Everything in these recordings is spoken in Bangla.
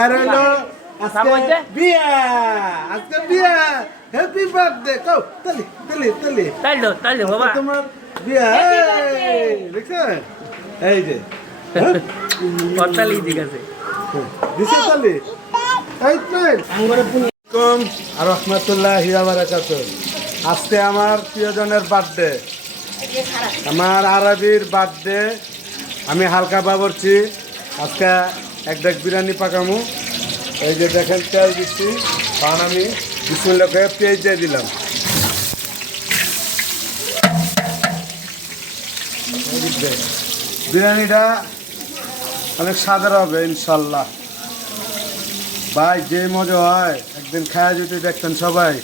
আর হলো আজকে বিয়া আজকে বিয়া। হ্যাপি বার্থডে কও তালি তালি তালি। তাই তো তাই তো বাবা। তোমার বিয়া দেখছেন এই যে। হ্যাঁ? করতালি ঠিক আছে। দিছে তালি? এই তাই কম আর রহমতুল্লাহ বারাকাত আজকে আমার প্রিয়জনের বার্থডে। আমার আরবির বার্থডে। আমি হালকা বাবরছি আজকে এক ডেক বিরিয়ানি পাকামু। এই যে দেখেন, তেল দিচ্ছি কারণ আমি। বিসমুল্লাহকে পেঁয়াজ দিয়ে দিলাম। বিরিয়ানিটা অনেক স্বাদের হবে, ইনশাল্লাহ। ভাই, যে মজা হয়, একদিন খায়া যদি দেখতেন সবাই।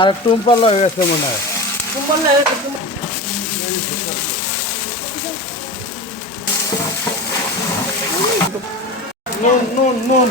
আর টুম্পাল হয়ে গেছে মনে হয়। নুন নুন নুন।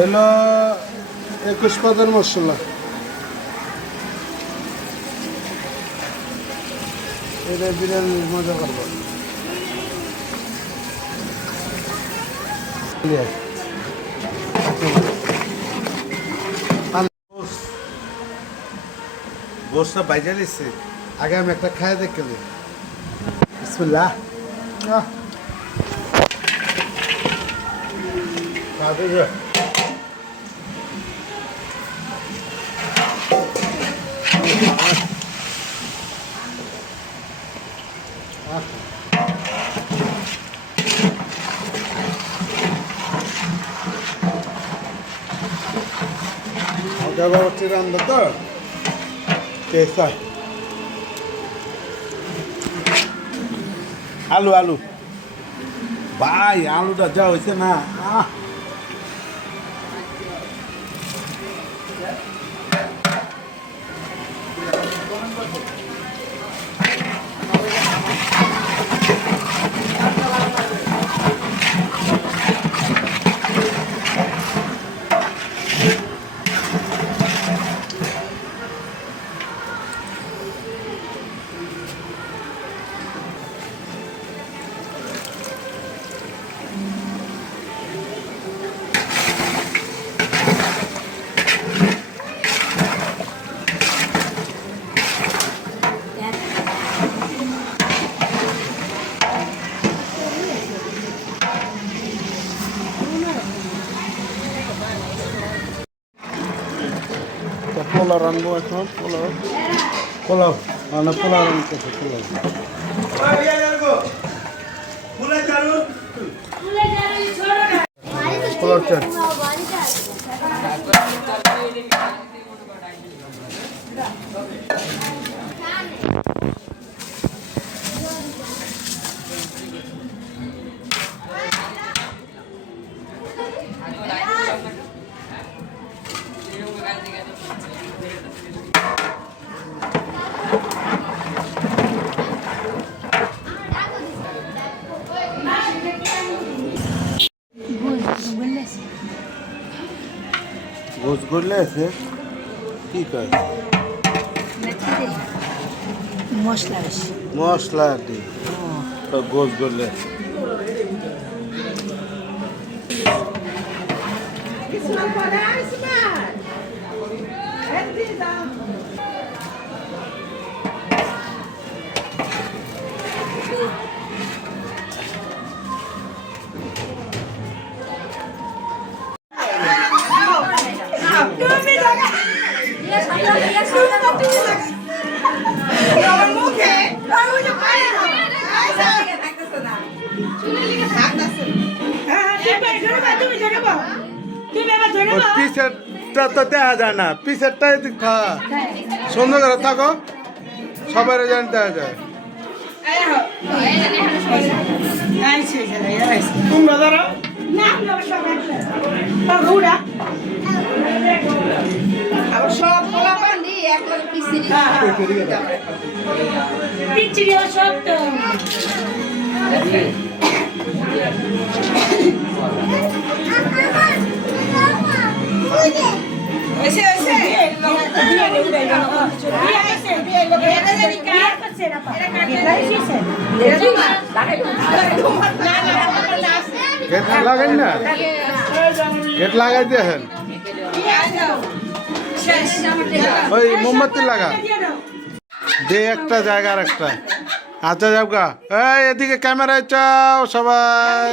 এলো একুশ পাতার মশলা। এটা বিরিয়ানি মজা করব. গোসটা বাইজা নিচ্ছে আগে আমি একটা খায় দেখে দিই বিসমিল্লাহ। আহ। রান্না তো টেস্ট হয় আলু আলু ভাই আলুটা যা হয়েছে না আহ রানবো এখন পোলাও। পোলাও মানে পোলাও রানতেছে পোলাও। পোলাও চাল আছে। কি কয়? মশলা মশলা দি। গোস করলে পিসেরটা তো দেখা যায় না পিসেরটাই সুন্দর করে থাকো সবাই জানতে দেখা যায়। তোমরা আবার সব সব গেট না গেট লাগাই ওই মোমবাতি লাগা। একটা জায়গা আর একটা। আচ্ছা যাও গা। এই, এদিকে ক্যামেরায় চাও সবাই।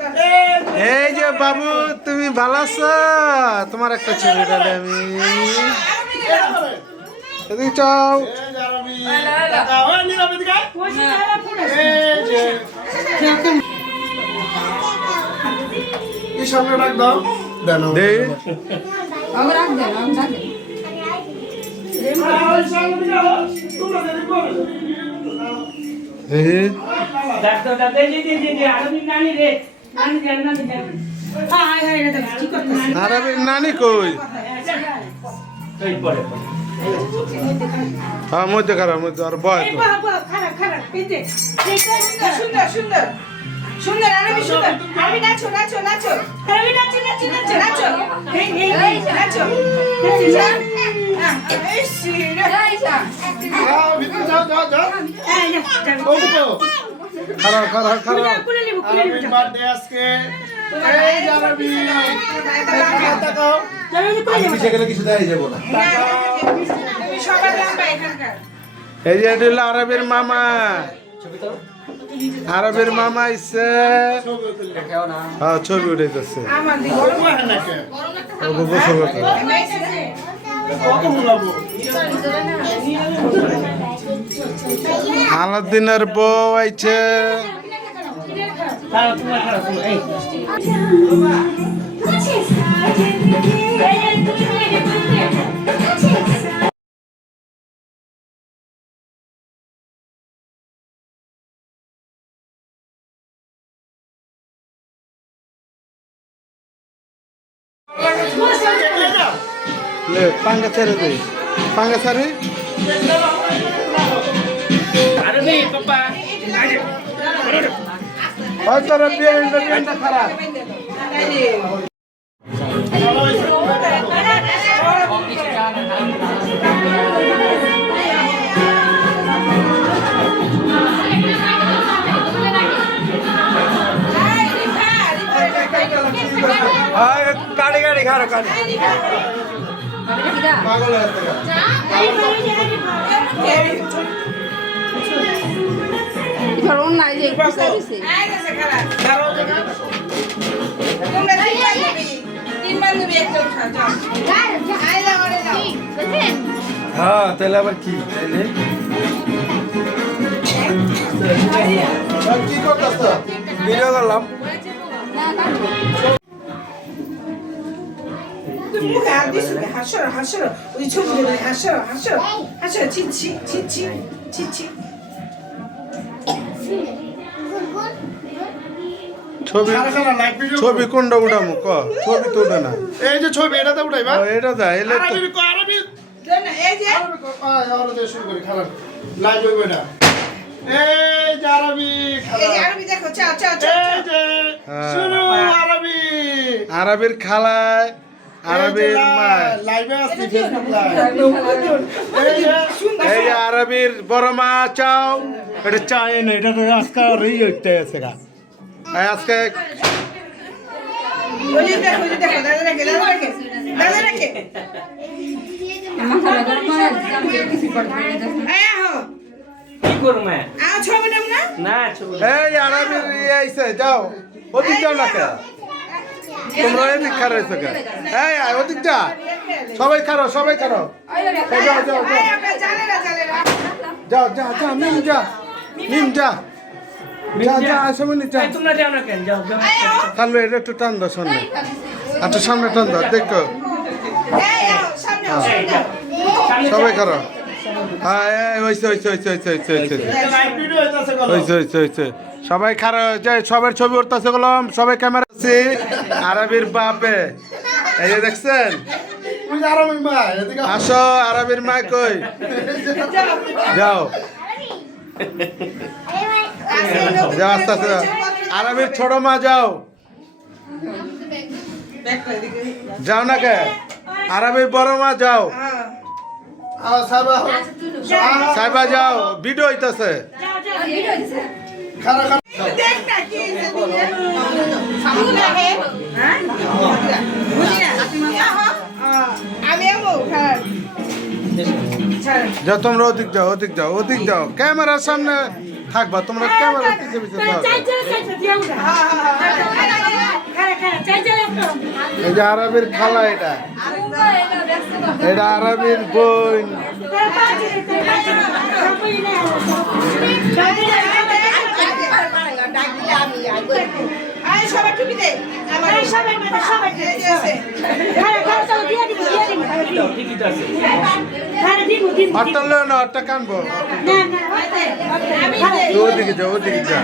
এই যে বাবু তুমি ভালো আছো? তোমার একটা ছবি ডালে আমি। এদিকে চাও সামনে রাখ দাও। দেন দে। এই ডাক্তার ডাক্তার জি জি জি আরবি নানি রে। নানি কই এই হ্যাঁ মধ্যে খারাপ মধ্যে আর বয় সুন্দর সুন্দর সুন্দর আরবি সুন্দর আরবি নাচো নাচো নাচো আরবি নাচো নাচো নাচো নাচো এই এই এই নাচো হ্যাঁ, এই সিরা যাও, ভিতরে যাও যাও যাও ও তো খারাপ খারাপ খারাপ বার্থডে আজকে এই যে আরবি তাকাও তাকাও তুমি সবার লম্বা এখানকার এই যে এটা হলো আরবের মামা আরবের মামা ইসে হ্যাঁ ছবি উঠাইতেছে আমার দিকে আলাদিনের বউ আইছে। পাঙ্গা ছেড়ে দে। পাঙ্গা ছেড়ে আরবি পাপা ওই তোর পাগল হয়ে গেছে এবার অন্যায় যে বুঝতে দিছে তোমরা তিন হ্যাঁ? হাসো হাসো ওই ছবি কোনটা উঠামো? ক ছবি তো উঠে না। এই যে ছবি এটাতে উঠাইবা ও, এটা দা এলে তো আরবি এই যে আরবি শুরু করি লাইভ হইব এটা। এই যে আরবি এই যে আরবি দেখো চাও চাও চাও এই যে হ্যাঁ। শুরু আরবি। আরবির খালায় আরবির লাইভে আসছি ফেসবুক লাইভ এই আরবির বড় মা চাও। এটা চাই না এটা তো আজকে রই হইতে আছে গা। আজকে ছবি না? এই আরবির যাও। ওদিক যাও না তোমরা এদিক খারো কে এই আয়, ওদিক যা। সবাই খারো সবাই খারো। যাও যাও যাও। যা যা মিম যা মিম যা। যা যা আসো মনি যা। তোমরা যাও না কেন? যাও যাও। কালু এটা একটু টান দাও সামনে। আচ্ছা সামনে টান দাও দেখো। সবাই হ্যাঁ সবাই খারাপ যে সবার ছবি উঠতেছে গেলাম সবাই ক্যামেরা আছে আরবির বাপে। এই দেখছেন? তুই আরাম মা এদিকে আস। আরবির মা কই? যাও। যাও আস্তে আস্তে। আরবির ছোট মা যাও। যাও না কে? আরবির বড় মা যাও। আও সাইবা যাও ভিডিও হইতাছে। খারা। হ্যাঁ? যাও তোমরা ওদিক যাও ওদিক যাও ওদিক যাও ক্যামেরার সামনে থাকবা তোমরা ক্যামেরা পিছে পিছে হ্যাঁ, হ্যাঁ, হ্যাঁ। এই যে আরবির খালা এটা এটা আরবির বোন তার পাঁচ তার পাঁচ সবাই না আয় সবাই টুপি দে আমার এই সবাই মানে সবাই এই যে আছে। খারা খারা দিয়ে দিব দিয়ে দিব খারা দিব ঠিকই তো আছে খারা দিব দিব আটটা লো না আটটা কানবো না না আমি ওদিকে যাও ওদিকে যা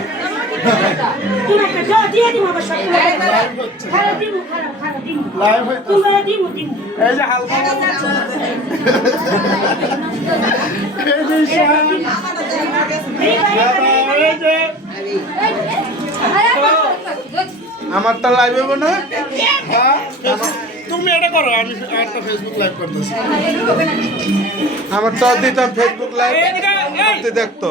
তুমি একটা দাও দিয়ে দিব আমার সব খারা দিব খারা খারা দিব লাইভ হইতাছে তোমরা দিব দিব এই যে হালকা এই যে শান এই যে আমারটা লাইভ হব না। তুমি এটা করো আমি একটা ফেসবুক লাইভ করতেছি আমারটা দিতাম ফেসবুক লাইভ দেখতো।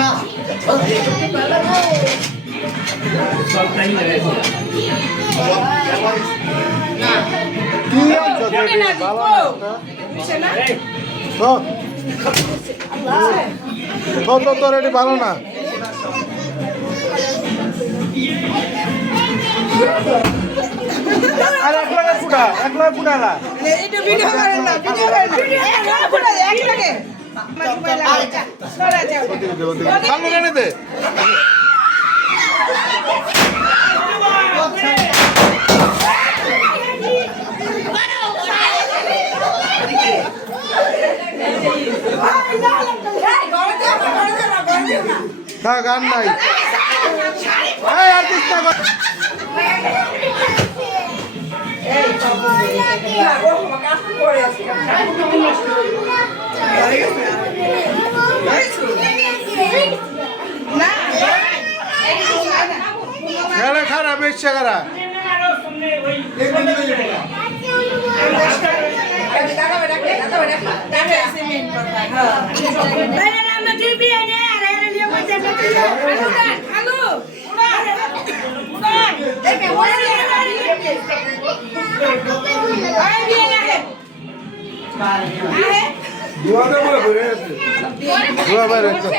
না তো তোর এটি ভালো না? আর এক লাখের ফুটা এক লাখ ফুটা না ভিডিও করেন না ভিডিও করেন না। এক করে এক লাগে চলে যাও সামনে কেন দে থাক আর নাই এই আর দিস না গো। না খেলা খারাপ এসছে খারাপ আরও সামনে ওই বাইরে আমরা টিভি এনে আর এনে নিয়ে বসে বসে হ্যালো আয় দিয়ে রাখে আয় দুয়ারে বলে ঘুরে আছে। দুয়া বাইরে করতে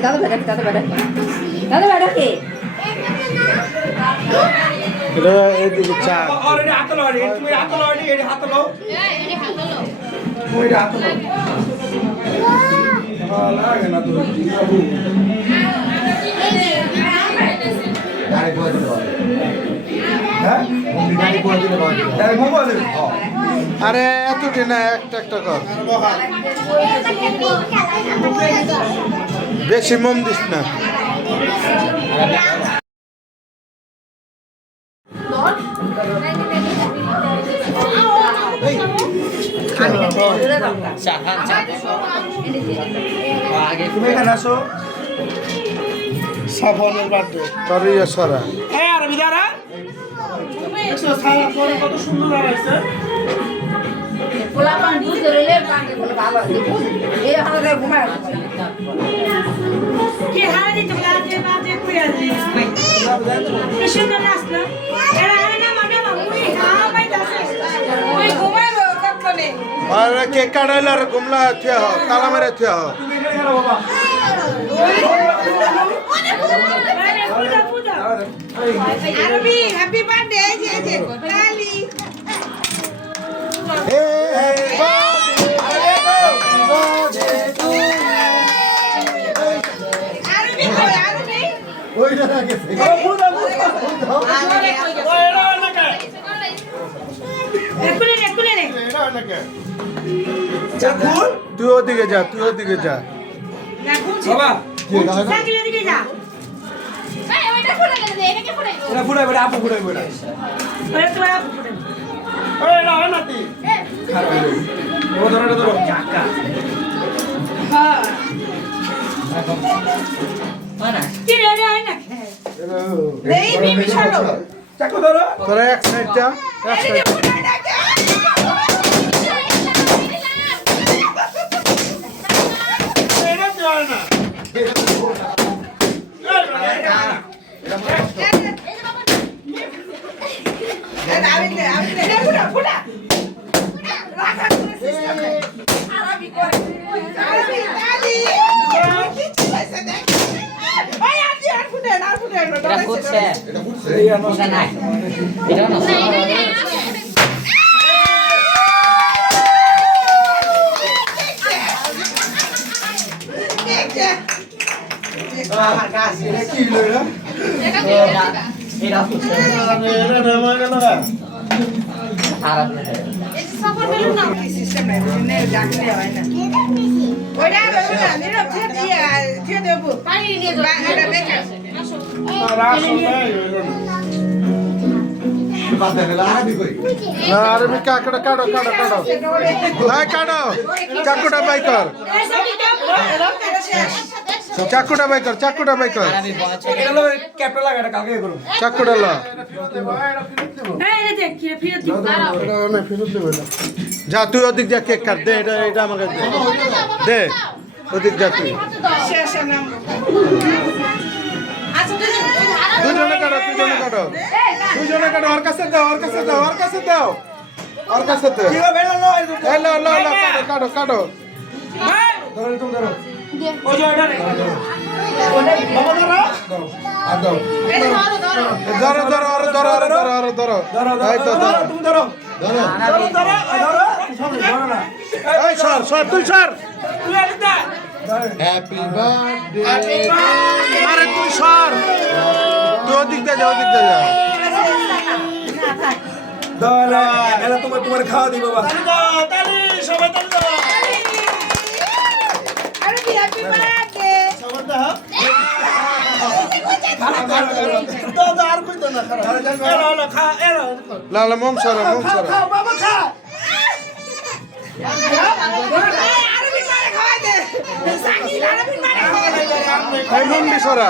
দাদা বেড়া দাদা বেড়া দাদা বেড়া কে এটা এদিকে চা অলরেডি হাত লো অলরেডি তুমি হাত লো অলরেডি এডি হাত লো তুমি এডি হাত লো লাগে না তো হ্যাঁ? আরে এতটি না একটা একটা কর। বেশি মন দিস না। আগে তুমি এখানে আসো। সাফনের বার্থডে। তোর সরা। এই আরবি দাঁড়া দেখছ সারা পরে কত সুন্দর লাগছে পোলাপান বুঝতে রইলে পানি বলে ভালো আছে। এই হাতে ঘুমায় কি হারা দিতে বাজে বাজে কুয়া দিস কি সুন্দর নাচলো এরা আরে না মানে মুই হা ভাই দাসে ওই ঘুমাইবো কখনে আর কে কাটাইলে আর গুমলা থিয়া হ তালা মেরে হ আরবি হ্যাপি বার্থডে এই যে এই যে লালি আরবি কই আরবি ওইটা গেছে নে একুলে নে এটা অনেকে তুই ওদিকে যা তুই ওদিকে যা। বাবা। এটা ফুটাই বেটা আপু ফুটাই বেটা ওরে তো আপ ফুটে ওই এটা নাতি ও ধরো এটা ধরো। চাকা। কি রে রে আয় না? এই বিবি ছাড়ো। চাকু ধরো। তোরা এক সাইড যা এক সাইড ডাকে এটা কি হয় আর হয় আরে কাকড়া কাটো কাটো কাটো হ্যাঁ কাটো চাকুটা বাই কর চাকুটা বাই কর চাকুটা বাই কর। চাকুটা ল। যা তুই ওদিক যা কেক কাট দে এটা এটা আমাকে দে। দে ওদিক যা তুই। দুজনে কাটো দুজনে কাটো। দুজনে কাটো ওর কাছে দাও ওর কাছে দাও ওর কাছে দাও। ওর কাছে দাও। কাটো কাটো কাটো। ধরো তুমি ধরো। ও যে এটা বাবা ধরো। ধরো ধরো। ওর ধরো ওর ধরো ওর ধরো ধরো। এই তো ধরো ধরো। তুমি ধরো। ধরো। ধরো ধরো ধরো। ধরো না। এই সর সর তুই সর। তুই এটা হ্যাপি বার্থডে আরে তুই সর। তুই ওদিক দিয়ে যা ওদিক দিয়ে যা। দাও এলা তোমার তোমার খাওয়া দিই বাবা। তালি সবাই তালি দাও আরবি হ্যাপি বার্থডে সবাই দাও দাও আর কই না খারাপ এরা হলো খা এরা লা লা মম সরা মম সরা খাও বাবা খা সরা